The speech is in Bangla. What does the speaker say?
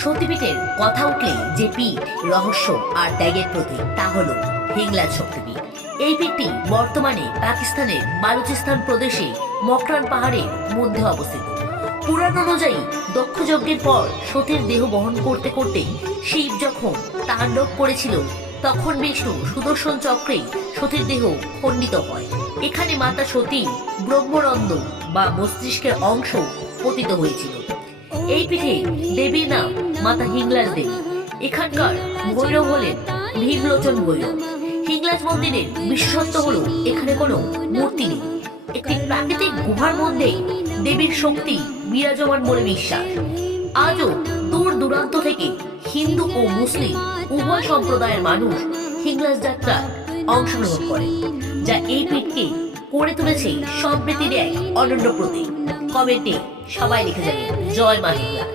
সতীপীঠের কথা উঠলে যে পীঠ রহস্য আর ত্যাগের প্রতীক তা হল হিংলাজ শক্তিপীঠ। এই পীঠটি বর্তমানে পাকিস্তানের বালুচিস্তান প্রদেশে মকরান পাহাড়ের মধ্যে অবস্থিত। পুরাণ অনুযায়ী দক্ষ যজ্ঞের পর সতীর দেহ বহন করতে করতে শিব যখন তাণ্ডব করেছিল তখন বিষ্ণু সুদর্শন চক্রে সতীর দেহ খণ্ডিত হয়। এখানে মাতা সতী ব্রহ্মরন্ধ্র বা মস্তিষ্কের অংশ পতিত হয়েছিল। এই পীঠে দেবীর নাম মাতা হিংলাজ দেবী। এখানকার ভৈরব হলেন ভীমলোচন ভৈরব। হিংলাজ মন্দিরের বিশেষত্ব হলো এখানে কোনো মূর্তি নেই। একটি প্রাকৃতিক গুহার মধ্যে দেবীর শক্তি বিরাজমান বলে বিশ্বাস। আজও দূর দূরান্ত থেকে হিন্দু ও মুসলিম উভয় সম্প্রদায়ের মানুষ হিংলাজ যাত্রায় অংশগ্রহণ করে, যা এই পীঠকে করে তুলেছে সম্প্রীতির এক অনন্য প্রতীক। কমেন্টে সবাই লিখে যাবেন জয় মা হিংলাজ।